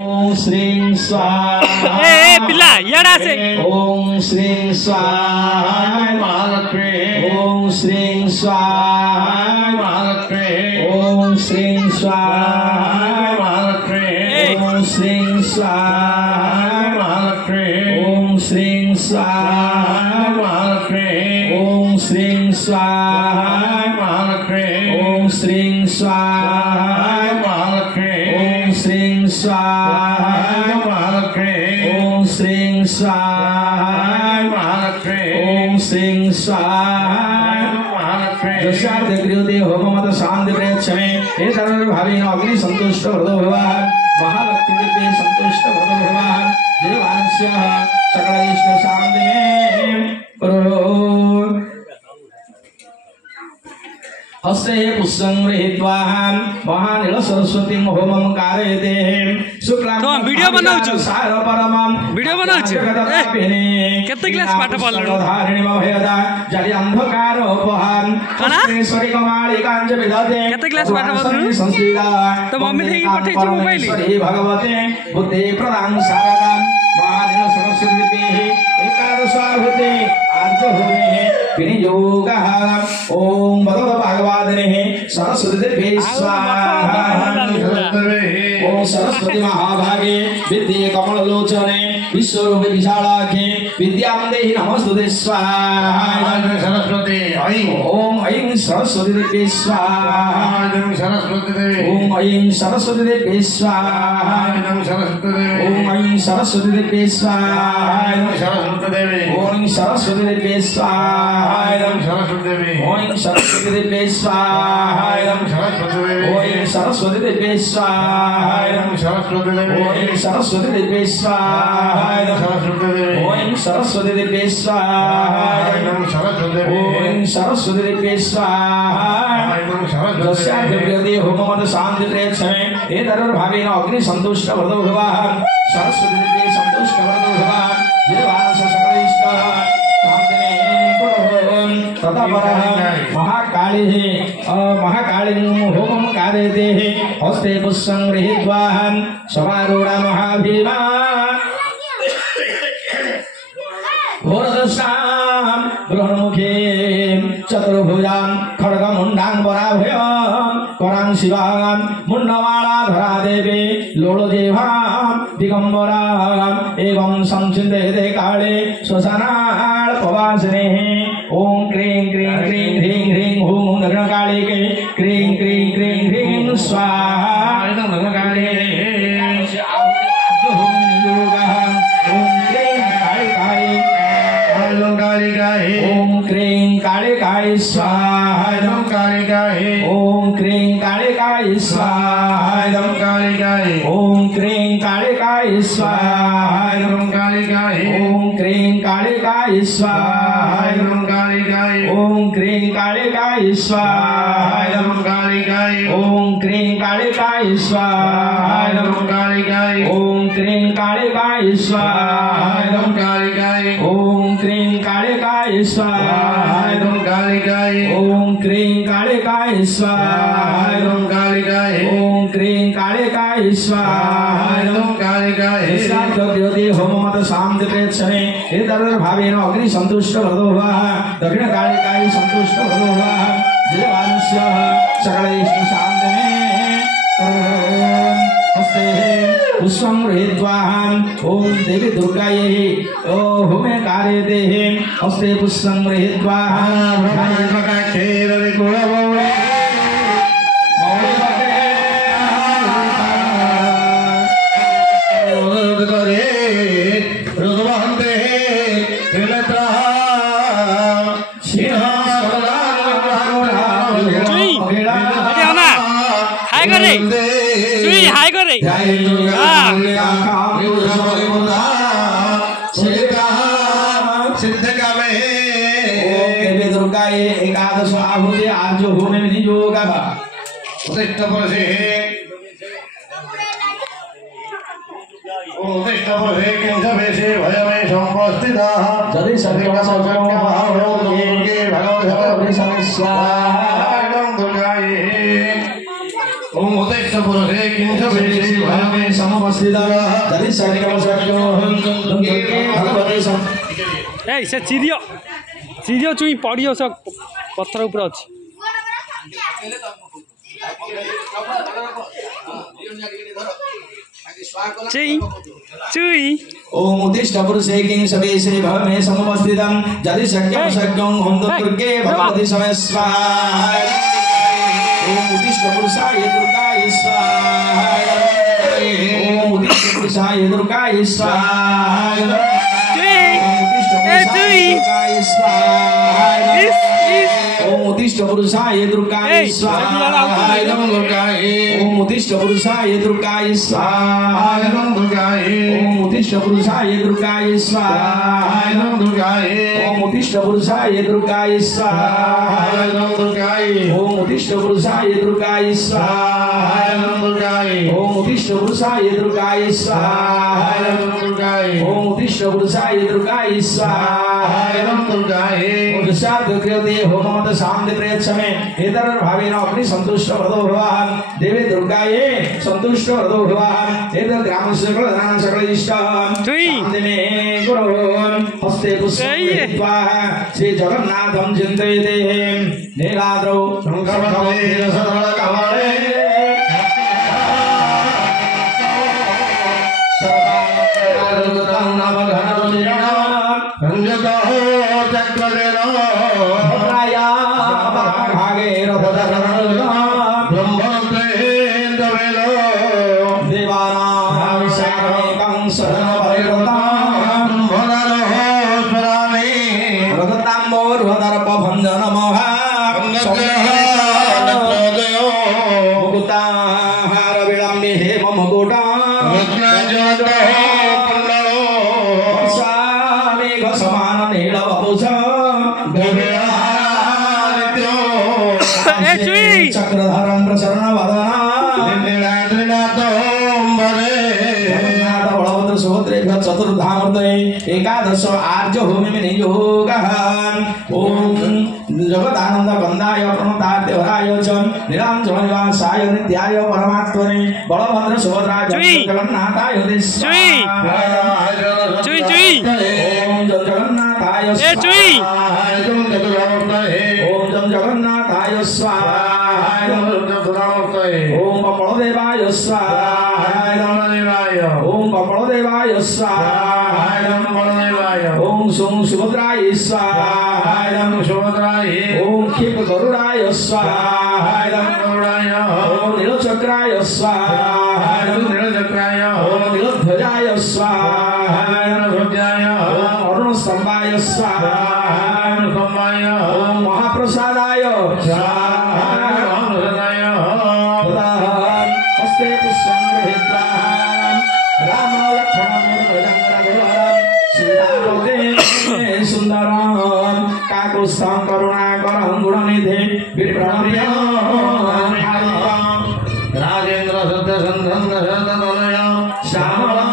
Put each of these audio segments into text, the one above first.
ओम श्रीं स्वाहा ए पिल्ला याडा से ओम श्रीं स्वाहा महालक्ष्मी ओम श्रीं स्वाहा महालक्ष्मी ओम श्रीं स्वाहा महालक्ष्मी ओम श्रीं स्वाहा महालक्ष्मी ओम श्रीं स्वाहा महालक्ष्मी ओम श्रीं स्वाहा महालक्ष्मी ओम श्रीं स्वाहा महालक्ष्मी ओम श्रीं स्वाहा महालक्ष्मी ओम श्रीं स्वाहा महालक्ष्मी ओम श्रीं स्वाहा महालक्ष्मी दशार्थ गृहते होममत शांति प्रेक्षमे हे सर्वभावेन अग्नि संतुष्ट भवतो भवाः महालक्ष्मी देवी संतुष्ट भवतो भवाः देवांस्य सकल इष्ट शांति में करो हस्ते पुष्पं गृहीत्वा महानील सरस्वती होमं कारयते शुक्लां तो वीडियो बनाउछु सार परमं वीडियो बनाउछु केते क्लास पाठ पढलु धारिणी भयदा जलि अंधकार उपहान ईश्वरी कमाली कांज विदते केते क्लास पाठ पढलु संस्कृता तो मम्मी देखि पठैछु मोबाइल श्री भगवते बुद्धि प्रदान सारदान महानील सरस्वती देहि एकादशाभूते आर्जभूमे विनियोगः ओम भगवत भागवते सरस्वती देवी स्वाहा ओम सरस्वती महाभागे विद्ये कमललोचने विश्वरूपे विशालाख्ये विद्यां देहि नमस्तुते स्वाहा सरस्वती ओम ऐं सरस्वती देवी स्वाहा सरस्वती देवी ओम ऐं सरस्वती देवी स्वाहा सरस्वती देवी ओम ऐं सरस्वती देवी स्वाहा सरस्वती देवी ओम सरस्वती देवी स्वाहा सरस्वती देवी ओम सरस्वती देवी स्वाहा सरस्वती देवी ओम सरस्वती देवी स्वाहा सरस्वती देवी ओम सरस्वती देवी स्वाहा सरस्वती देवी ओम सरस्वती देवी स्वाहा सरस्वती देवी ओम सरस्वती देवी स्वाहा दस्याद्यते होममत शांति प्रेक्षमे हे धर्मभावेन अग्नि संतुष्ट भवतो भवाः सरस्वती देवी संतुष्ट भवतो भवाः देवांश सकल इष्ट शांति में कुरु ततः परः महाकाली होमं कारयते हस्ते पुष्पं गृहीत्वा समारूढा महाभीमा घोरदशां गृहमुखे चतुर्भुजां खड्गमुण्डां वराभयं करां शिवां मुण्डमालाधरा देवी लोलदेवां दिगम्बरां एवं संचिन्तयते काले श्वसनाल्पवासिने ओम क्रीं क्रीं क्रीं ह्रीं ह्रीं हुं दक्षिणकालिके क्रीं क्रीं क्रीं ह्रीं स्वाहा दक्षिणकालिके ओम क्रीं कालिकाय स्वाहा ओम क्रीं कालिकाय स्वाहा ओम क्रीं कालिकाय स्वाहा ओम क्रीं कालिकाय स्वाहा ओम क्रीं कालिकाय स्वाहा ओम क्रीं कालिकाय स्वाहा ओम क्रीं कालिकाय स्वाहा ओम क्रीं कालिकाय स्वाहा ओम क्रीं कालिकाय स्वाहा ओम क्रीं कालिकाय स्वाहा दशाद्यते होममत शांति प्रेक्षमे हे धर्मभावेन अग्नि संतुष्ट भवतो भवाः दक्षिण कालिकाय संतुष्ट भवतो भवाः देवांस्य सकल इष्ट शांति में हस्ते पुष्पं गृहीत्वा ओम देवी दुर्गायै होमे कारयते हस्ते पुष्पं गृहीत्वा हाय करे देवी दुर्गायै एकादश आहुति आर्य होमे विनियोगः जदि सर्वं भगवते स्वाहा ओम पुरुषे किंच वेशे भयमे समवस्थिता यदि शक्यो दुर्गे भगवते सम ए से चिरियो चिरियो चुई पड़ियो सब पत्थर ऊपर अछि चुई चुई ओम उत्तिष्ठ पुरुषे किं सवेशे भवमे समवस्थितं यदि शक्यं हम दुर्गे भगवते समय स्वाहा ओम उत्तिष्ठ पुरुषाय दुर्गाय स्वाहा ओम उत्तिष्ठ पुरुषाय दुर्गाय स्वाहा ओम उत्तिष्ठ पुरुषाय दुर्गाय स्वाहा ओम उत्तिष्ठ पुरुषाय दुर्गाय स्वाहा ओम उत्तिष्ठ पुरुषाय दुर्गाय स्वाहा ओम उत्तिष्ठ पुरुषाय दुर्गाय स्वाहा ओम उत्तिष्ठ पुरुषाय दुर्गाय स्वाहा ओम उत्तिष्ठ पुरुषाय दुर्गाय स्वाहा ओम उत्तिष्ठ पुरुषाय दुर्गाय स्वाहा ओम शांत क्रियते होममत शांति प्रयच्छमे एतर भावेन अग्नि संतुष्ट व्रतो भवान् देवी दुर्गाये संतुष्ट व्रतो भवान् एतर ग्राम सकल धन सकल इष्ट शांति मे गुरु हस्ते पुष्पा श्री जगन्नाथं चिन्तयते नीलाद्रौ शंकरभवे रसधर कमले चक्रधरं प्रसन्न वदना सुभद्रेभ्य चतुर्धामूर्तये एकादश आर्य भूमि नियोगः ओम जगदानंद बंदाय प्रणताद्यवराय च नीलांजनवासाय नित्याय परमात्मने बलभद्र सुभद्राय जगन्नाथाय चुई चुई ओम जगन्नाथाय ए चुई ओम जगन्नाथाय स्वाहा ओम बलदेवाय स्वाहा ओम बलदेवाय स्वाहा ओम सोम सुभद्राय स्वाहा ओम क्षिप गरुडाय स्वाहा ओम नीलचक्राय स्वाहा ओम नीलध्वजाय स्वाहा ओम अरुण स्तंभाय स्वाहा ओम महाप्रसादाय हस्ते पुष्पं गृहीत्वा राम लक्ष्मणं सुंदरं काकुत्स्थं करुणाकरं गुणनिधे राजेन्द्र सत्यसंधन श्यामला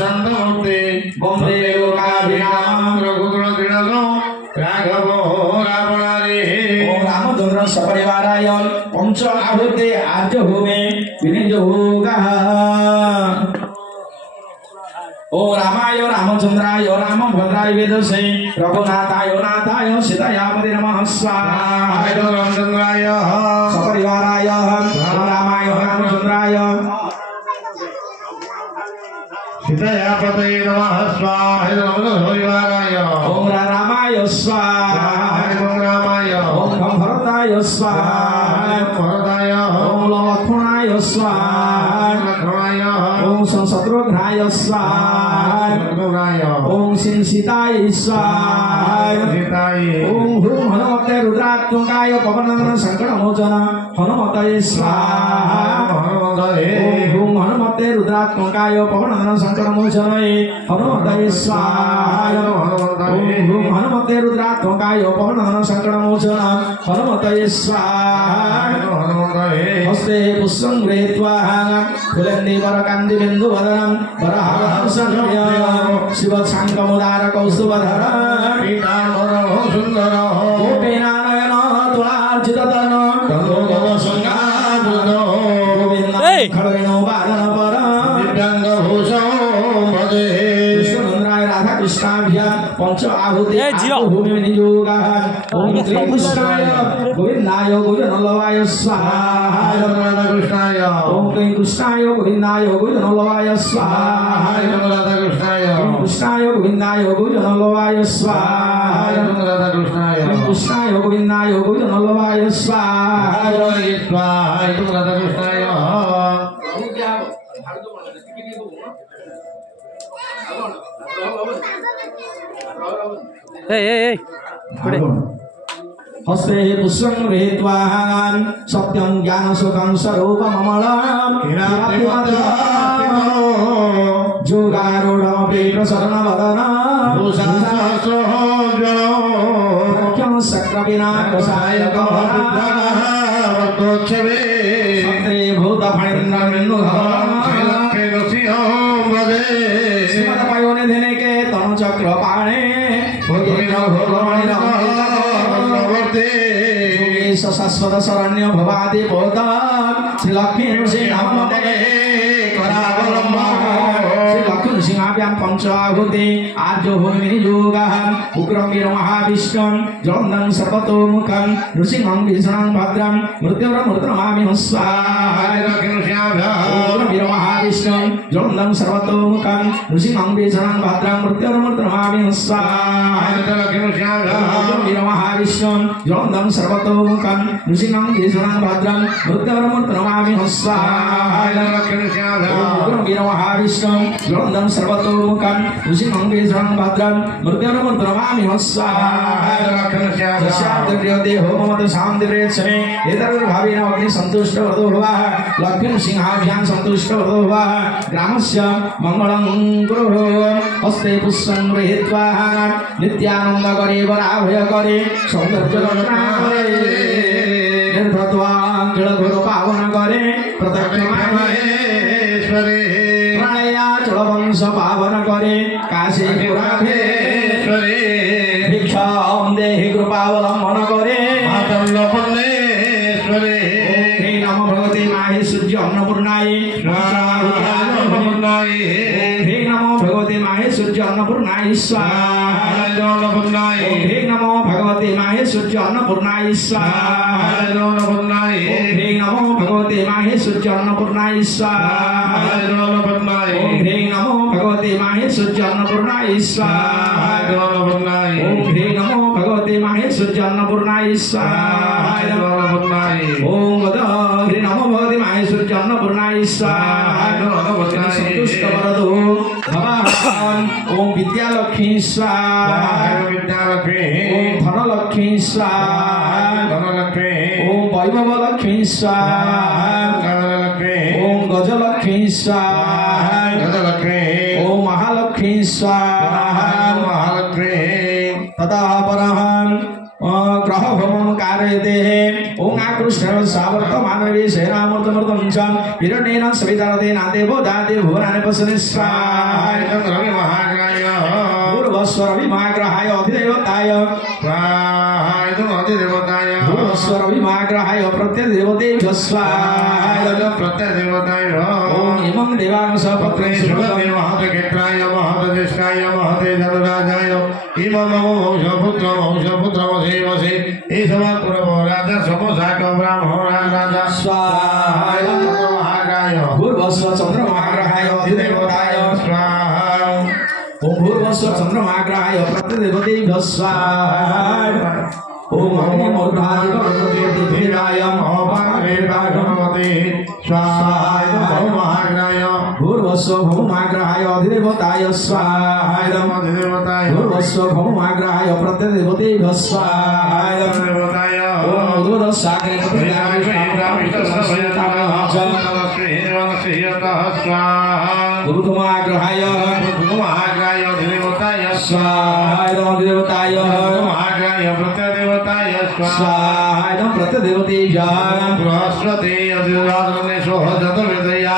संतमूर्ति बंदे लोकाभिराम रघुकुल तिलको राघवो रावणारे ओम रामचंद्र सपरिवाराय पंच आहुते आर्य भूमे विनियोगः ओम रामाय रामचंद्राय रामभद्राय वेदसे रघुनाथाय नाथाय सीतायापति नमः स्वाहा रामचंद्राय सपरिवाराय रामाय रामचंद्राय सीतायापति नमः स्वाहा सपरिवाराय ओम रामाय स्वाहा ओम रामाय ओम भरताय स्वाहा भरताय ओम लक्ष्मणाय स्वाहा लक्ष्मणाय ओम शत्रुघ्नाय स्वाहा ओम सीताय स्वाहा ओम हुम हनुमते रुद्रात्मकाय पवनंदन संकटमोचन हनुमते स्वाहा ओम हुम हनुमते रुद्रात्मकाय पवनंदन संकटमोचन हनुमते स्वाहा ओम हुम हनुमते रुद्रात्मकाय पवनंदन संकटमोचन हनुमते स्वाहा हस्ते पुष्पं गृहीत्वा फुलन्दिवरकान्ति बिन्दुवदनं वरहारहंसजय शिवशाङ्कमुदार कौस्तुभधर पीताम्बरं सुन्दरं कोटिनानयन तुलार्चिततन गोविन्द भजे कृष्णचंद्राय राधा कृष्णाभ्यां पंच आहुति भूमि नियोगा ओम श्री कृष्णाय गोविंदाय गोविंदनलवाय स्वाहा राधा कृष्णाय ओम श्री कृष्णाय गोविंदाय गोविंदनलवाय स्वाहा राधा कृष्णाय कृष्णाय गोविंदाय गोविंदनलवाय स्वाहा राधा कृष्णाय कृष्णाय गोविंदाय गोविंदनलवाय स्वाहा राधा कृष्णाय हस्ते पुष्पं गृहीत्वान् सत्यं ज्ञानसुखं स्वरूपममलं जोगारूढमपि प्रसन्नवदनं सत्यं सक्लविनाशसायकः सत्रे भूतफणिन्द्रमिन्नुघे के तनुचक्रपाणे शाश्वत शरण्य भवादि बोध श्री लक्ष्मी नृसिंह श्री लक्ष्मी नृसिंहाभ्यां पंचाहुति आद्यो भूमि योगः उग्रं वीर महाविष्णुं जलन्दं सर्वतोमुखं नृसिंहं भीषणं भद्रं मृत्युर्मृत्युर्मामि स्वाहा उग्रं वीर महाविष्णुं जलन्दं सर्वतोमुखं नृसिंहं भीषणं भद्रं मृत्युर्मृत्युर्मामि स्वाहा उग्रं वीर महाविष्णुं जलन्दं सर्वतोमुखं नृसिंहं भीषणं भद्रं मृत्युर्मृत्युर्मामि स्वाहा उग्रं वीर महाविष्णुं जलन्दं सर्वतोमुखं नृसिंहं भीषणं भद्रं मृत्युर्मृत्युर्मामि स्वाहा दशाद्रियते होमवत शान्तिप्रेक्षणे एतद्भावेन अग्नि सन्तुष्ट व्रतो भवः लक्ष्मी सिंहाभ्यां सन्तुष्ट व्रतो भवः ग्रामस्य मङ्गलं कुरु हस्ते पुष्पं गृहीत्वा नित्यानन्द करे वराभय करे सौन्दर्य रचना करे निर्भत्वा जलघोर पावन करे प्रत्यक्ष महेश्वरे प्रणयाचल वंश पावन करे काशी पुराधेश्वरे भिक्षां देहि कृपावलम्बन करे मातल्लपुण्येश्वरे हे नमो भगवते माहेश्वर्य अन्नपूर्णाय हे नमो भगवते माहेश्वर्य अन्नपूर्णाय स्वाहा हे नमो भगवते माहेश्वर्य अन्नपूर्णाय स्वाहा हे नमो भगवते माहेश्वर्य अन्नपूर्णाय स्वाहा हे नमो भगवते माहेश्वर्य अन्नपूर्णाय स्वाहा हे नमो भगवते माहेश्वर्य अन्नपूर्णाय स्वाहा ओम ह्री नमो भगवते माहेश्वर्य अन्नपूर्णाय स्वाहा संतुष्ट वरदो भवान् ओम विद्यालक्ष्मी स्वाहा ओम धनलक्ष्मी स्वाहा ओम वैभवलक्ष्मी स्वाहा ओम गजलक्ष्मी स्वाहा ओम महालक्ष्मी स्वाहा तदा परहं ग्रह भवं कारयते ओम आकृष्ण सावर्तमानवे सेनामृतमृतं च हिरण्येन सवितारते नादेवो दाते भुवनानि पश्यति स्वाहा पूर्वस्वरविमाग्रहाय अधिदेवताय पूर्वस्वरविमाग्रहाय प्रत्यदेवतेभ्यः स्वाहा ओम इमं देवांश पत्रेश्वराय महतकेत्राय महतज्येष्ठाय महते धनुराजाय इमं नमो वंशपुत्रमधेमसे ईशवकुरवो राजा समोसाक ब्राह्मणो राजा स्वाहा महागाय पूर्वस्व चंद्रमाग्रहाय अधिदेवताय स्वाहा ओम भूर्भुवस्व चंद्रमाग्रहाय प्रत्यदेवतेभ्यः स्वाहा ओम अग्निमूर्धाधिपतिभीराय महाभागवते स्वाहा महागाय भूर्भुवस्व भौमाग्रहाय अधिदेवताय स्वाहा भूर्भुवस्व भौमाग्रहाय प्रत्यदेवतेभ्यः स्वाहा ओम उद्वदस्साग्रे गुरुतमाग्रहाय स्वाहा अधिदेवताय स्वाहा प्रत्यदेवतेभ्यः बृहस्पति अधिराजने सोहजत विदया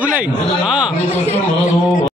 बुलाई हाँ